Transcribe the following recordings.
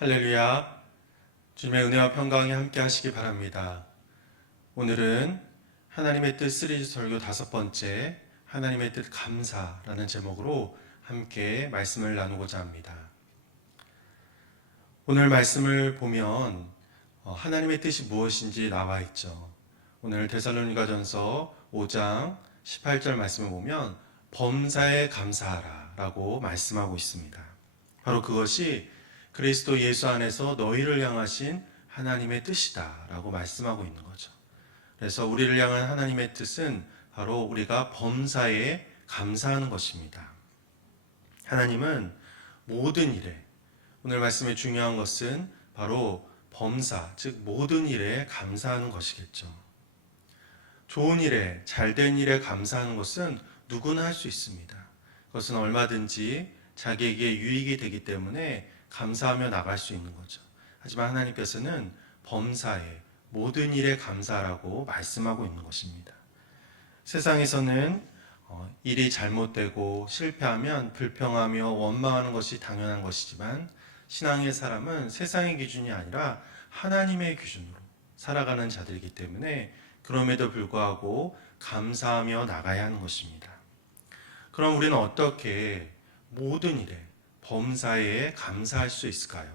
할렐루야. 주님의 은혜와 평강이 함께 하시기 바랍니다. 오늘은 하나님의 뜻 시리즈 설교 5번째, 하나님의 뜻 감사라는 제목으로 함께 말씀을 나누고자 합니다. 오늘 말씀을 보면 하나님의 뜻이 무엇인지 나와 있죠. 오늘 데살로니가전서 5장 18절 말씀을 보면 범사에 감사하라 라고 말씀하고 있습니다. 바로 그것이 그리스도 예수 안에서 너희를 향하신 하나님의 뜻이다 라고 말씀하고 있는 거죠. 그래서 우리를 향한 하나님의 뜻은 바로 우리가 범사에 감사하는 것입니다. 하나님은 모든 일에, 오늘 말씀의 중요한 것은 바로 범사, 즉 모든 일에 감사하는 것이겠죠. 좋은 일에, 잘된 일에 감사하는 것은 누구나 할 수 있습니다. 그것은 얼마든지 자기에게 유익이 되기 때문에 감사하며 나갈 수 있는 거죠. 하지만 하나님께서는 범사에, 모든 일에 감사하라고 말씀하고 있는 것입니다. 세상에서는 일이 잘못되고 실패하면 불평하며 원망하는 것이 당연한 것이지만 신앙의 사람은 세상의 기준이 아니라 하나님의 기준으로 살아가는 자들이기 때문에 그럼에도 불구하고 감사하며 나가야 하는 것입니다. 그럼 우리는 어떻게 모든 일에 범사에 감사할 수 있을까요?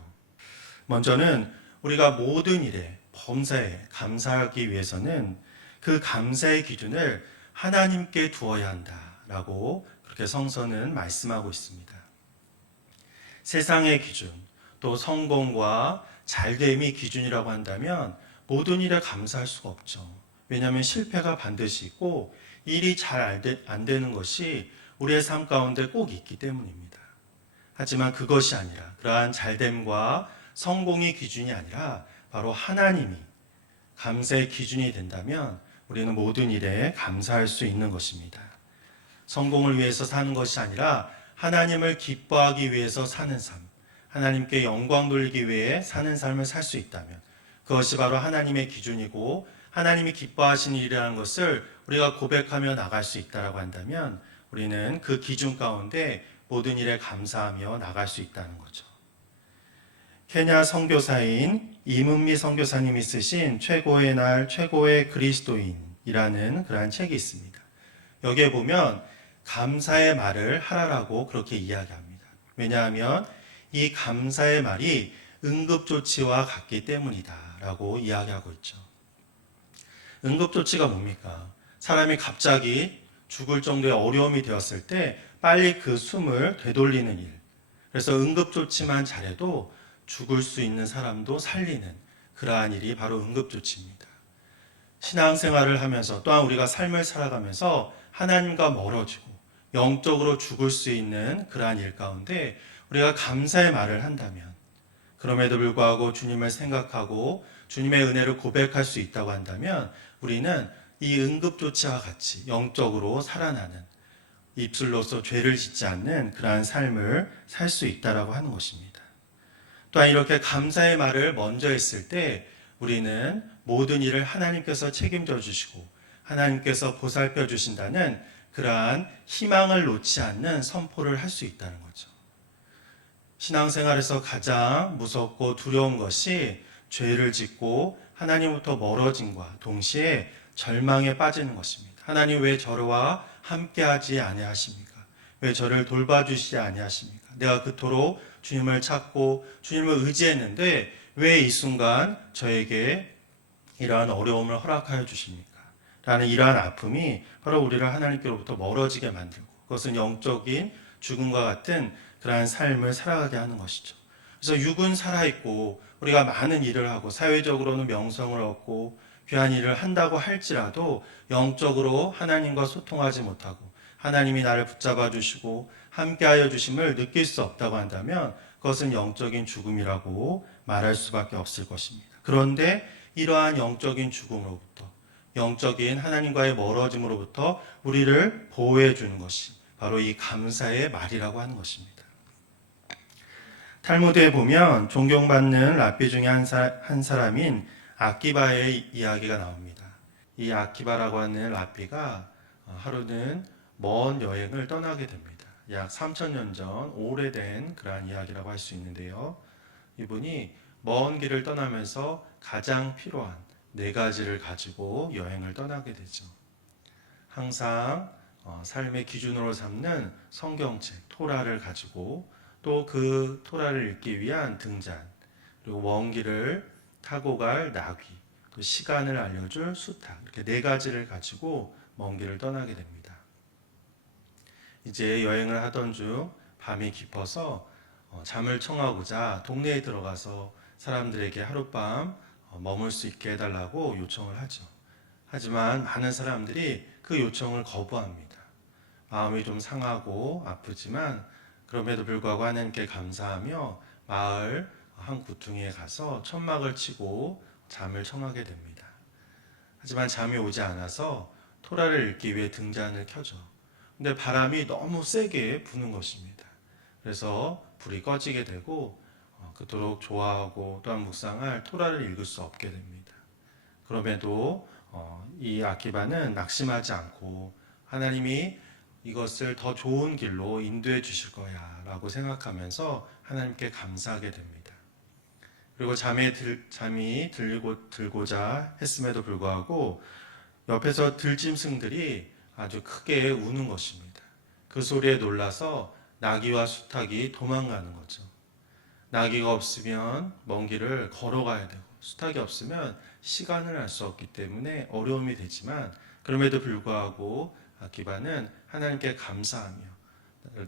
먼저는 우리가 모든 일에 범사에 감사하기 위해서는 그 감사의 기준을 하나님께 두어야 한다라고 그렇게 성서는 말씀하고 있습니다. 세상의 기준, 또 성공과 잘됨이 기준이라고 한다면 모든 일에 감사할 수가 없죠. 왜냐하면 실패가 반드시 있고 일이 잘 안 되는 것이 우리의 삶 가운데 꼭 있기 때문입니다. 하지만 그것이 아니라, 그러한 잘됨과 성공의 기준이 아니라 바로 하나님이 감사의 기준이 된다면 우리는 모든 일에 감사할 수 있는 것입니다. 성공을 위해서 사는 것이 아니라 하나님을 기뻐하기 위해서 사는 삶, 하나님께 영광 돌리기 위해 사는 삶을 살 수 있다면 그것이 바로 하나님의 기준이고 하나님이 기뻐하시는 일이라는 것을 우리가 고백하며 나갈 수 있다고 한다면 우리는 그 기준 가운데 모든 일에 감사하며 나갈 수 있다는 거죠. 케냐 선교사인 이문미 선교사님이 쓰신 최고의 날 최고의 그리스도인이라는 그러한 책이 있습니다. 여기에 보면 감사의 말을 하라라고 그렇게 이야기합니다. 왜냐하면 이 감사의 말이 응급조치와 같기 때문이다 라고 이야기하고 있죠. 응급조치가 뭡니까? 사람이 갑자기 죽을 정도의 어려움이 되었을 때 빨리 그 숨을 되돌리는 일. 그래서 응급조치만 잘해도 죽을 수 있는 사람도 살리는 그러한 일이 바로 응급조치입니다. 신앙생활을 하면서 또한 우리가 삶을 살아가면서 하나님과 멀어지고 영적으로 죽을 수 있는 그러한 일 가운데 우리가 감사의 말을 한다면, 그럼에도 불구하고 주님을 생각하고 주님의 은혜를 고백할 수 있다고 한다면 우리는 이 응급조치와 같이 영적으로 살아나는, 입술로서 죄를 짓지 않는 그러한 삶을 살 수 있다라고 하는 것입니다. 또한 이렇게 감사의 말을 먼저 했을 때 우리는 모든 일을 하나님께서 책임져 주시고 하나님께서 보살펴 주신다는 그러한 희망을 놓지 않는 선포를 할 수 있다는 거죠. 신앙생활에서 가장 무섭고 두려운 것이 죄를 짓고 하나님부터 멀어짐과 동시에 절망에 빠지는 것입니다. 하나님 왜 저와 함께하지 아니하십니까? 왜 저를 돌봐주시지 아니하십니까? 내가 그토록 주님을 찾고 주님을 의지했는데 왜 이 순간 저에게 이러한 어려움을 허락하여 주십니까? 라는 이러한 아픔이 바로 우리를 하나님께로부터 멀어지게 만들고 그것은 영적인 죽음과 같은 그러한 삶을 살아가게 하는 것이죠. 그래서 육은 살아있고 우리가 많은 일을 하고 사회적으로는 명성을 얻고 귀한 일을 한다고 할지라도 영적으로 하나님과 소통하지 못하고 하나님이 나를 붙잡아 주시고 함께하여 주심을 느낄 수 없다고 한다면 그것은 영적인 죽음이라고 말할 수밖에 없을 것입니다. 그런데 이러한 영적인 죽음으로부터, 영적인 하나님과의 멀어짐으로부터 우리를 보호해 주는 것이 바로 이 감사의 말이라고 하는 것입니다. 탈무드에 보면 존경받는 랍비 중에 한 사람인 아키바의 이야기가 나옵니다. 이 아키바라고 하는 랍비가 하루는 먼 여행을 떠나게 됩니다. 약 3000년 전 오래된 그러한 이야기라고 할 수 있는데요. 이분이 먼 길을 떠나면서 가장 필요한 네 가지를 가지고 여행을 떠나게 되죠. 항상 삶의 기준으로 삼는 성경책, 토라를 가지고 또 그 토라를 읽기 위한 등잔, 그리고 먼 길을 타고 갈 나귀, 또 시간을 알려줄 수탉, 이렇게 네 가지를 가지고 먼 길을 떠나게 됩니다. 이제 여행을 하던 중 밤이 깊어서 잠을 청하고자 동네에 들어가서 사람들에게 하룻밤 머물 수 있게 해달라고 요청을 하죠. 하지만 많은 사람들이 그 요청을 거부합니다. 마음이 좀 상하고 아프지만 그럼에도 불구하고 하나님께 감사하며 마을 한 구퉁이에 가서 천막을 치고 잠을 청하게 됩니다. 하지만 잠이 오지 않아서 토라를 읽기 위해 등잔을 켜죠. 근데 바람이 너무 세게 부는 것입니다. 그래서 불이 꺼지게 되고 그토록 좋아하고 또한 묵상할 토라를 읽을 수 없게 됩니다. 그럼에도 이 아키바는 낙심하지 않고 하나님이 이것을 더 좋은 길로 인도해 주실 거야 라고 생각하면서 하나님께 감사하게 됩니다. 그리고 잠이 들고자 했음에도 불구하고 옆에서 들짐승들이 아주 크게 우는 것입니다. 그 소리에 놀라서 나귀와 수탉이 도망가는 거죠. 나귀가 없으면 먼 길을 걸어가야 되고 수탉이 없으면 시간을 알 수 없기 때문에 어려움이 되지만 그럼에도 불구하고 아키바는 하나님께 감사하며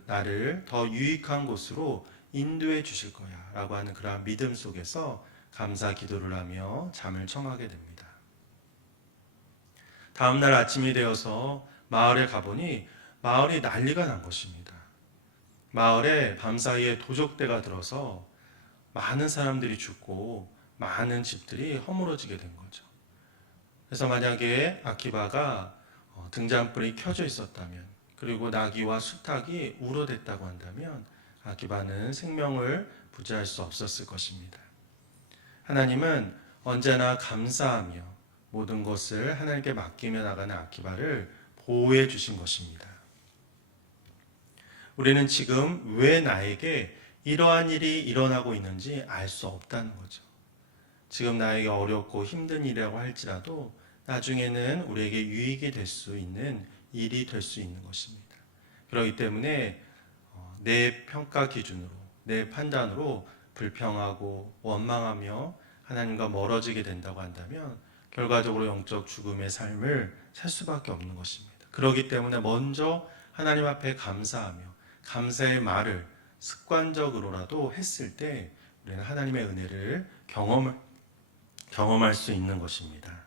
나를 더 유익한 곳으로 인도해 주실 거야 라고 하는 그러한 믿음 속에서 감사 기도를 하며 잠을 청하게 됩니다. 다음날 아침이 되어서 마을에 가보니 마을이 난리가 난 것입니다. 마을에 밤사이에 도적대가 들어서 많은 사람들이 죽고 많은 집들이 허물어지게 된 거죠. 그래서 만약에 아키바가 등잔불이 켜져 있었다면 그리고 나귀와 수탉이 우러댔다고 한다면 아키바는 생명을 부지할 수 없었을 것입니다. 하나님은 언제나 감사하며 모든 것을 하나님께 맡기며 나가는 아키바를 보호해 주신 것입니다. 우리는 지금 왜 나에게 이러한 일이 일어나고 있는지 알 수 없다는 거죠. 지금 나에게 어렵고 힘든 일이라고 할지라도 나중에는 우리에게 유익이 될 수 있는 일이 될 수 있는 것입니다. 그렇기 때문에 내 평가 기준으로, 내 판단으로 불평하고 원망하며 하나님과 멀어지게 된다고 한다면 결과적으로 영적 죽음의 삶을 살 수밖에 없는 것입니다. 그렇기 때문에 먼저 하나님 앞에 감사하며 감사의 말을 습관적으로라도 했을 때 우리는 하나님의 은혜를 경험할 수 있는 것입니다.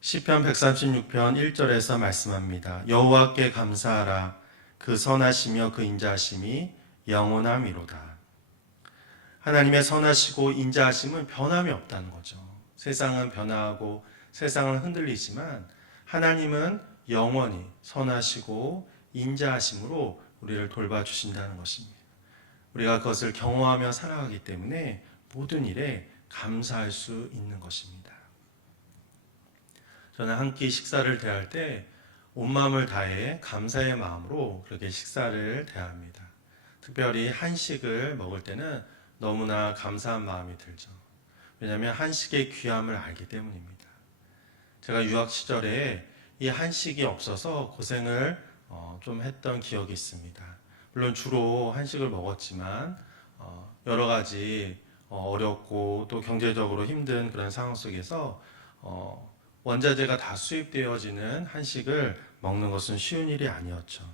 시편 136편 1절에서 말씀합니다. 여호와께 감사하라. 그 선하시며 그 인자하심이 영원함이로다. 하나님의 선하시고 인자하심은 변함이 없다는 거죠. 세상은 변화하고 세상은 흔들리지만 하나님은 영원히 선하시고 인자하심으로 우리를 돌봐주신다는 것입니다. 우리가 그것을 경험하며 살아가기 때문에 모든 일에 감사할 수 있는 것입니다. 저는 한 끼 식사를 대할 때 온 마음을 다해 감사의 마음으로 그렇게 식사를 대합니다. 특별히 한식을 먹을 때는 너무나 감사한 마음이 들죠. 왜냐하면 한식의 귀함을 알기 때문입니다. 제가 유학 시절에 이 한식이 없어서 고생을 좀 했던 기억이 있습니다. 물론 주로 한식을 먹었지만 여러 가지 어렵고 또 경제적으로 힘든 그런 상황 속에서 원자재가 다 수입되어지는 한식을 먹는 것은 쉬운 일이 아니었죠.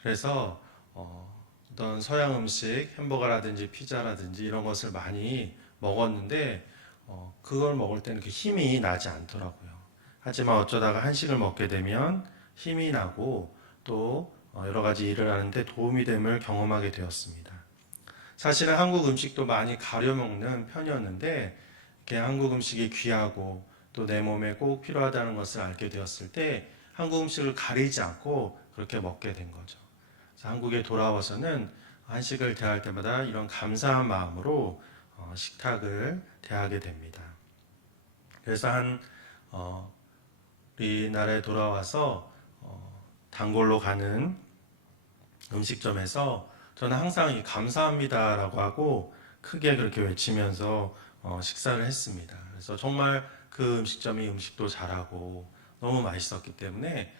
그래서 어떤 서양 음식, 햄버거라든지 피자라든지 이런 것을 많이 먹었는데 그걸 먹을 때는 그 힘이 나지 않더라고요. 하지만 어쩌다가 한식을 먹게 되면 힘이 나고 또 여러 가지 일을 하는데 도움이 됨을 경험하게 되었습니다. 사실은 한국 음식도 많이 가려 먹는 편이었는데 한국 음식이 귀하고 또 내 몸에 꼭 필요하다는 것을 알게 되었을 때 한국 음식을 가리지 않고 그렇게 먹게 된 거죠. 그래서 한국에 돌아와서는 한식을 대할 때마다 이런 감사한 마음으로 식탁을 대하게 됩니다. 그래서 우리나라에 돌아와서 단골로 가는 음식점에서 저는 항상 감사합니다라고 하고 크게 그렇게 외치면서 식사를 했습니다. 그래서 정말 그 음식점이 음식도 잘하고 너무 맛있었기 때문에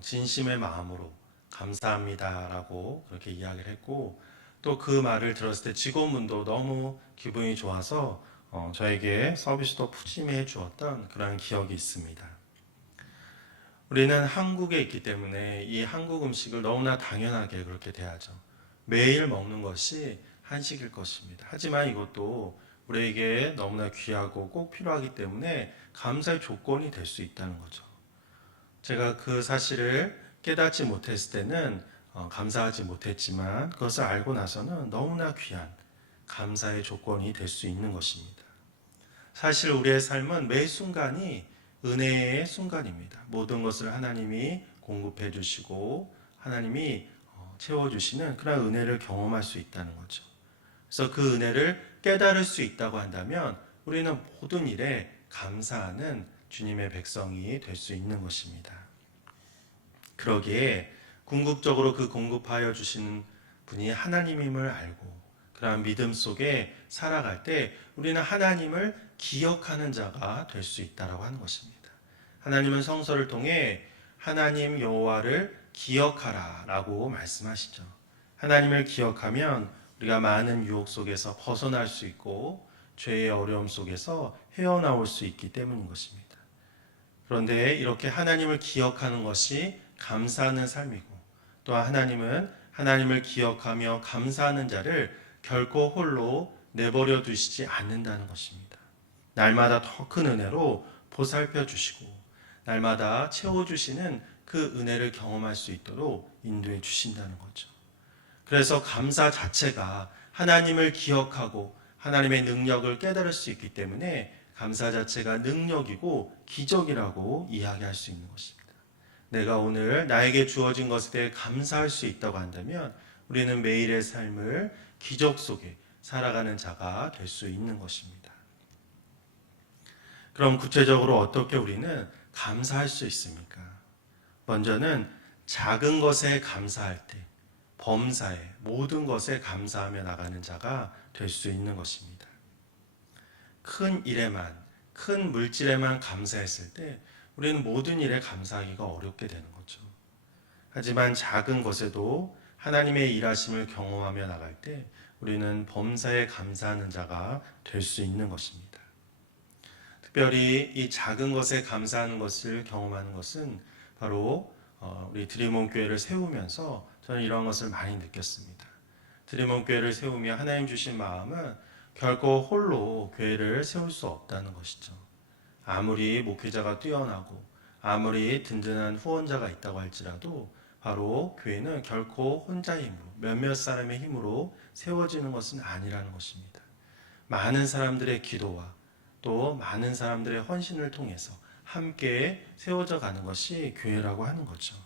진심의 마음으로 감사합니다라고 그렇게 이야기를 했고, 또 그 말을 들었을 때 직원분도 너무 기분이 좋아서 저에게 서비스도 푸짐히 해주었던 그런 기억이 있습니다. 우리는 한국에 있기 때문에 이 한국 음식을 너무나 당연하게 그렇게 대하죠. 매일 먹는 것이 한식일 것입니다. 하지만 이것도 우리에게 너무나 귀하고 꼭 필요하기 때문에 감사의 조건이 될 수 있다는 거죠. 제가 그 사실을 깨닫지 못했을 때는 감사하지 못했지만, 그것을 알고 나서는 너무나 귀한 감사의 조건이 될 수 있는 것입니다. 사실 우리의 삶은 매 순간이 은혜의 순간입니다. 모든 것을 하나님이 공급해 주시고 하나님이 채워주시는 그런 은혜를 경험할 수 있다는 거죠. 그래서 그 은혜를 깨달을 수 있다고 한다면 우리는 모든 일에 감사하는 주님의 백성이 될 수 있는 것입니다. 그러기에 궁극적으로 그 공급하여 주시는 분이 하나님임을 알고 그러한 믿음 속에 살아갈 때 우리는 하나님을 기억하는 자가 될 수 있다라고 하는 것입니다. 하나님은 성서를 통해 하나님 여호와를 기억하라라고 말씀하시죠. 하나님을 기억하면 우리가 많은 유혹 속에서 벗어날 수 있고 죄의 어려움 속에서 헤어나올 수 있기 때문인 것입니다. 그런데 이렇게 하나님을 기억하는 것이 감사하는 삶이고, 또한 하나님은 하나님을 기억하며 감사하는 자를 결코 홀로 내버려 두시지 않는다는 것입니다. 날마다 더 큰 은혜로 보살펴 주시고 날마다 채워주시는 그 은혜를 경험할 수 있도록 인도해 주신다는 거죠. 그래서 감사 자체가 하나님을 기억하고 하나님의 능력을 깨달을 수 있기 때문에 감사 자체가 능력이고 기적이라고 이야기할 수 있는 것입니다. 내가 오늘 나에게 주어진 것에 대해 감사할 수 있다고 한다면 우리는 매일의 삶을 기적 속에 살아가는 자가 될 수 있는 것입니다. 그럼 구체적으로 어떻게 우리는 감사할 수 있습니까? 먼저는 작은 것에 감사할 때 범사에 모든 것에 감사하며 나가는 자가 될 수 있는 것입니다. 큰 일에만, 큰 물질에만 감사했을 때 우리는 모든 일에 감사하기가 어렵게 되는 거죠. 하지만 작은 것에도 하나님의 일하심을 경험하며 나갈 때 우리는 범사에 감사하는 자가 될 수 있는 것입니다. 특별히 이 작은 것에 감사하는 것을 경험하는 것은 바로 우리 드림온 교회를 세우면서 저는 이런 것을 많이 느꼈습니다. 드림온 교회를 세우며 하나님 주신 마음은 결코 홀로 교회를 세울 수 없다는 것이죠. 아무리 목회자가 뛰어나고 아무리 든든한 후원자가 있다고 할지라도 바로 교회는 결코 혼자의 힘으로 몇몇 사람의 힘으로 세워지는 것은 아니라는 것입니다. 많은 사람들의 기도와 또 많은 사람들의 헌신을 통해서 함께 세워져 가는 것이 교회라고 하는 거죠.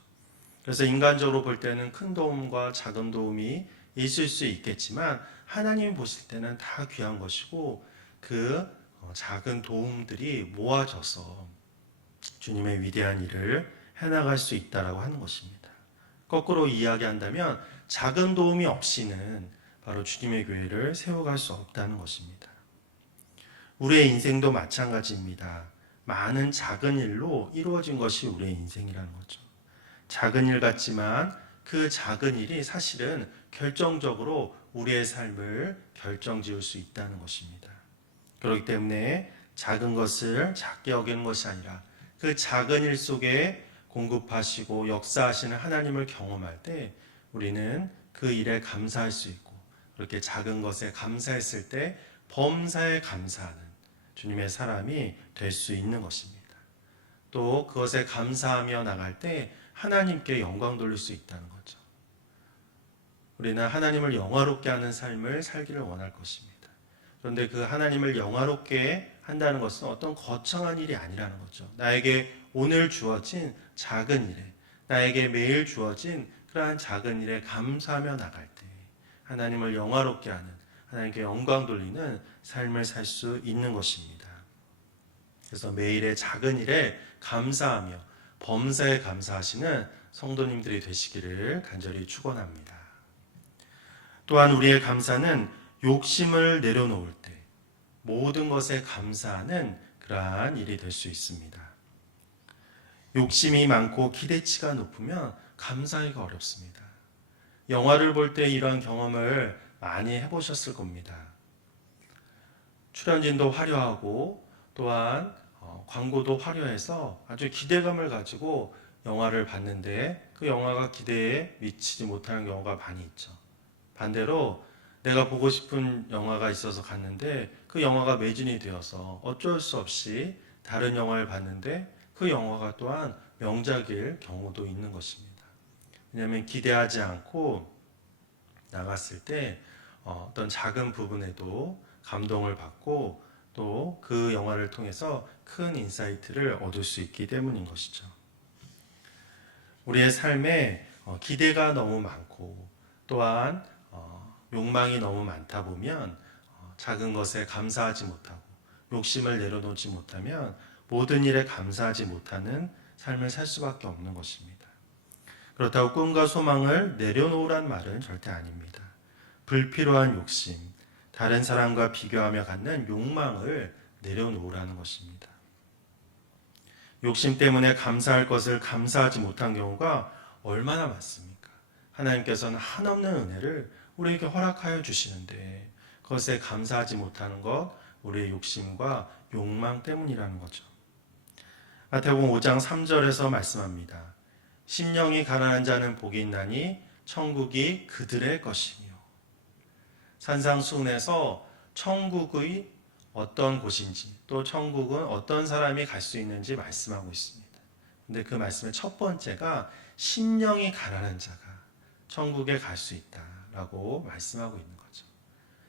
그래서 인간적으로 볼 때는 큰 도움과 작은 도움이 있을 수 있겠지만 하나님이 보실 때는 다 귀한 것이고 그 작은 도움들이 모아져서 주님의 위대한 일을 해나갈 수 있다라고 하는 것입니다. 거꾸로 이야기한다면 작은 도움이 없이는 바로 주님의 교회를 세워갈 수 없다는 것입니다. 우리의 인생도 마찬가지입니다. 많은 작은 일로 이루어진 것이 우리의 인생이라는 거죠. 작은 일 같지만 그 작은 일이 사실은 결정적으로 우리의 삶을 결정지을 수 있다는 것입니다. 그렇기 때문에 작은 것을 작게 여기는 것이 아니라 그 작은 일 속에 공급하시고 역사하시는 하나님을 경험할 때 우리는 그 일에 감사할 수 있고, 그렇게 작은 것에 감사했을 때 범사에 감사하는 주님의 사람이 될 수 있는 것입니다. 또 그것에 감사하며 나갈 때 하나님께 영광 돌릴 수 있다는 거죠. 우리는 하나님을 영화롭게 하는 삶을 살기를 원할 것입니다. 그런데 그 하나님을 영화롭게 한다는 것은 어떤 거창한 일이 아니라는 거죠. 나에게 오늘 주어진 작은 일에, 나에게 매일 주어진 그러한 작은 일에 감사하며 나갈 때 하나님을 영화롭게 하는, 하나님께 영광 돌리는 삶을 살 수 있는 것입니다. 그래서 매일의 작은 일에 감사하며 범사에 감사하시는 성도님들이 되시기를 간절히 축원합니다. 또한 우리의 감사는 욕심을 내려놓을 때 모든 것에 감사하는 그러한 일이 될 수 있습니다. 욕심이 많고 기대치가 높으면 감사하기가 어렵습니다. 영화를 볼 때 이러한 경험을 많이 해보셨을 겁니다. 출연진도 화려하고 또한 광고도 화려해서 아주 기대감을 가지고 영화를 봤는데 그 영화가 기대에 미치지 못하는 경우가 많이 있죠. 반대로 내가 보고 싶은 영화가 있어서 갔는데 그 영화가 매진이 되어서 어쩔 수 없이 다른 영화를 봤는데 그 영화가 또한 명작일 경우도 있는 것입니다. 왜냐하면 기대하지 않고 나갔을 때 어떤 작은 부분에도 감동을 받고 또 그 영화를 통해서 큰 인사이트를 얻을 수 있기 때문인 것이죠. 우리의 삶에 기대가 너무 많고 또한 욕망이 너무 많다 보면 작은 것에 감사하지 못하고 욕심을 내려놓지 못하면 모든 일에 감사하지 못하는 삶을 살 수밖에 없는 것입니다. 그렇다고 꿈과 소망을 내려놓으란 말은 절대 아닙니다. 불필요한 욕심, 다른 사람과 비교하며 갖는 욕망을 내려놓으라는 것입니다. 욕심 때문에 감사할 것을 감사하지 못한 경우가 얼마나 많습니까? 하나님께서는 한없는 은혜를 우리에게 허락하여 주시는데 그것에 감사하지 못하는 것, 우리의 욕심과 욕망 때문이라는 거죠. 마태복음 5장 3절에서 말씀합니다. 심령이 가난한 자는 복이 있나니 천국이 그들의 것이며. 산상수훈에서 천국의 어떤 곳인지 또 천국은 어떤 사람이 갈 수 있는지 말씀하고 있습니다. 근데 그 말씀의 첫 번째가 심령이 가난한 자가 천국에 갈 수 있다라고 말씀하고 있는 거죠.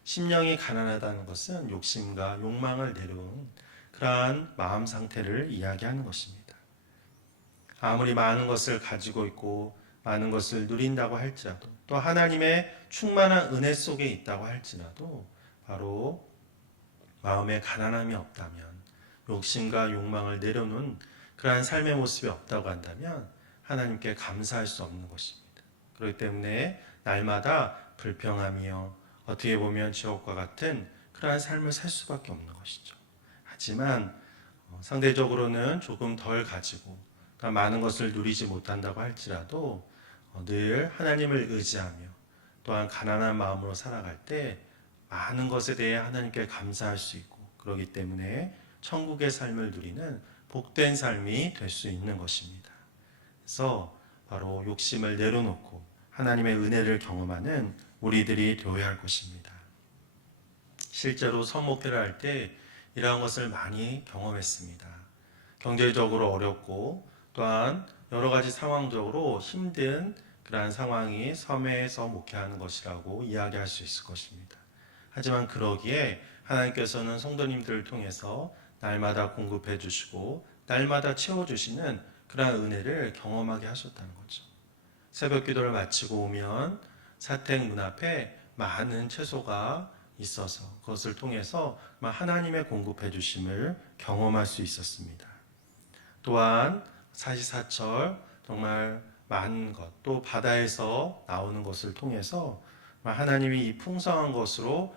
심령이 가난하다는 것은 욕심과 욕망을 내려온 그러한 마음 상태를 이야기하는 것입니다. 아무리 많은 것을 가지고 있고 많은 것을 누린다고 할지라도 또 하나님의 충만한 은혜 속에 있다고 할지라도 바로 마음에 가난함이 없다면 욕심과 욕망을 내려놓은 그러한 삶의 모습이 없다고 한다면 하나님께 감사할 수 없는 것입니다. 그렇기 때문에 날마다 불평하며 어떻게 보면 지옥과 같은 그러한 삶을 살 수밖에 없는 것이죠. 하지만 상대적으로는 조금 덜 가지고 많은 것을 누리지 못한다고 할지라도 늘 하나님을 의지하며 또한 가난한 마음으로 살아갈 때 많은 것에 대해 하나님께 감사할 수 있고 그렇기 때문에 천국의 삶을 누리는 복된 삶이 될 수 있는 것입니다. 그래서 바로 욕심을 내려놓고 하나님의 은혜를 경험하는 우리들이 되어야 할 것입니다. 실제로 성목회를 할 때 이러한 것을 많이 경험했습니다. 경제적으로 어렵고 또한 여러 가지 상황적으로 힘든 그러한 상황이 섬에서 목회하는 것이라고 이야기할 수 있을 것입니다. 하지만 그러기에 하나님께서는 성도님들을 통해서 날마다 공급해 주시고 날마다 채워주시는 그러한 은혜를 경험하게 하셨다는 거죠. 새벽 기도를 마치고 오면 사택 문 앞에 많은 채소가 있어서 그것을 통해서 하나님의 공급해 주심을 경험할 수 있었습니다. 또한 사시사철 정말 많은 것, 또 바다에서 나오는 것을 통해서 하나님이 이 풍성한 것으로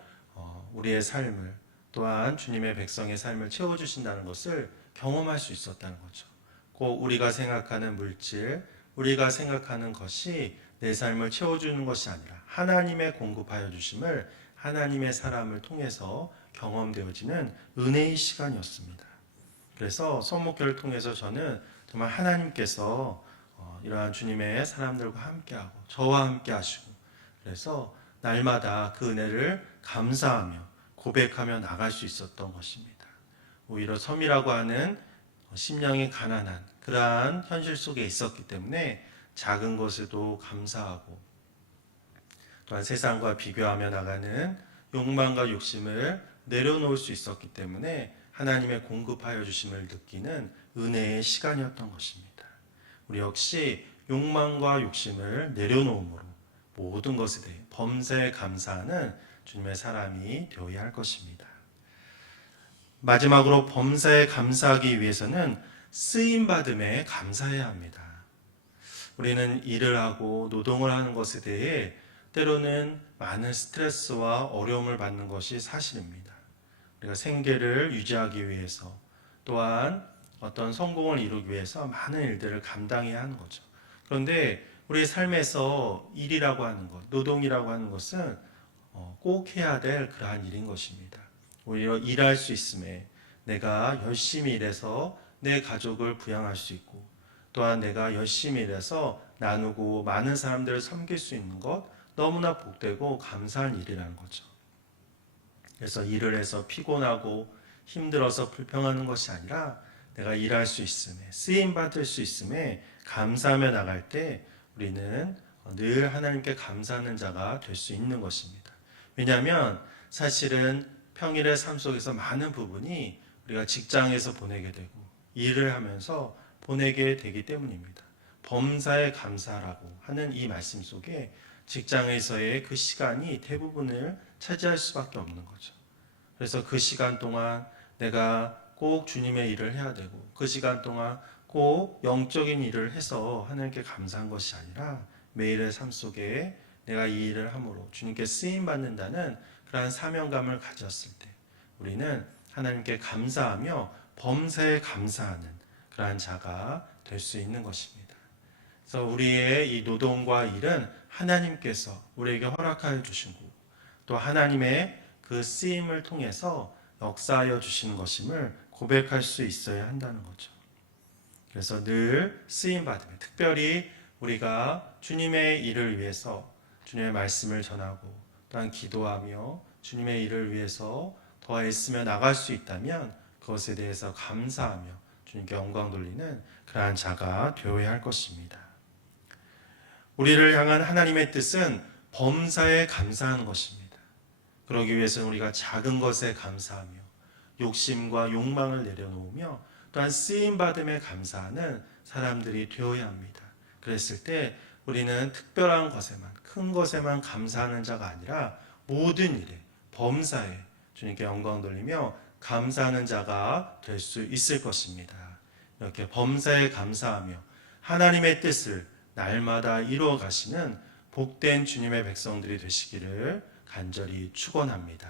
우리의 삶을 또한 주님의 백성의 삶을 채워주신다는 것을 경험할 수 있었다는 거죠. 꼭 우리가 생각하는 물질, 우리가 생각하는 것이 내 삶을 채워주는 것이 아니라 하나님의 공급하여 주심을 하나님의 사람을 통해서 경험되어지는 은혜의 시간이었습니다. 그래서 성목회를 통해서 저는 정말 하나님께서 이러한 주님의 사람들과 함께하고 저와 함께 하시고 그래서 날마다 그 은혜를 감사하며 고백하며 나갈 수 있었던 것입니다. 오히려 섬이라고 하는 심령이 가난한 그러한 현실 속에 있었기 때문에 작은 것에도 감사하고 또한 세상과 비교하며 나가는 욕망과 욕심을 내려놓을 수 있었기 때문에 하나님의 공급하여 주심을 느끼는 은혜의 시간이었던 것입니다. 우리 역시 욕망과 욕심을 내려놓음으로 모든 것에 대해 범사에 감사하는 주님의 사람이 되어야 할 것입니다. 마지막으로 범사에 감사하기 위해서는 쓰임받음에 감사해야 합니다. 우리는 일을 하고 노동을 하는 것에 대해 때로는 많은 스트레스와 어려움을 받는 것이 사실입니다. 우리가 생계를 유지하기 위해서 또한 어떤 성공을 이루기 위해서 많은 일들을 감당해야 하는 거죠. 그런데 우리의 삶에서 일이라고 하는 것, 노동이라고 하는 것은 꼭 해야 될 그러한 일인 것입니다. 오히려 일할 수 있음에 내가 열심히 일해서 내 가족을 부양할 수 있고 또한 내가 열심히 일해서 나누고 많은 사람들을 섬길 수 있는 것 너무나 복되고 감사한 일이라는 거죠. 그래서 일을 해서 피곤하고 힘들어서 불평하는 것이 아니라 내가 일할 수 있음에 쓰임 받을 수 있음에 감사하며 나갈 때 우리는 늘 하나님께 감사하는 자가 될 수 있는 것입니다. 왜냐하면 사실은 평일의 삶 속에서 많은 부분이 우리가 직장에서 보내게 되고 일을 하면서 보내게 되기 때문입니다. 범사에 감사라고 하는 이 말씀 속에 직장에서의 그 시간이 대부분을 차지할 수밖에 없는 거죠. 그래서 그 시간 동안 내가 꼭 주님의 일을 해야 되고 그 시간 동안 꼭 영적인 일을 해서 하나님께 감사한 것이 아니라 매일의 삶 속에 내가 이 일을 함으로 주님께 쓰임 받는다는 그러한 사명감을 가졌을 때 우리는 하나님께 감사하며 범사에 감사하는 그러한 자가 될 수 있는 것입니다. 그래서 우리의 이 노동과 일은 하나님께서 우리에게 허락하여 주신 것, 또 하나님의 그 쓰임을 통해서 역사하여 주시는 것임을 고백할 수 있어야 한다는 거죠. 그래서 늘 쓰임 받으며 특별히 우리가 주님의 일을 위해서 주님의 말씀을 전하고 또한 기도하며 주님의 일을 위해서 더 애쓰며 나갈 수 있다면 그것에 대해서 감사하며 주님께 영광 돌리는 그러한 자가 되어야 할 것입니다. 우리를 향한 하나님의 뜻은 범사에 감사하는 것입니다. 그러기 위해서는 우리가 작은 것에 감사하며 욕심과 욕망을 내려놓으며 또한 쓰임받음에 감사하는 사람들이 되어야 합니다. 그랬을 때 우리는 특별한 것에만, 큰 것에만 감사하는 자가 아니라 모든 일에, 범사에 주님께 영광 돌리며 감사하는 자가 될 수 있을 것입니다. 이렇게 범사에 감사하며 하나님의 뜻을 날마다 이루어 가시는 복된 주님의 백성들이 되시기를 간절히 축원합니다.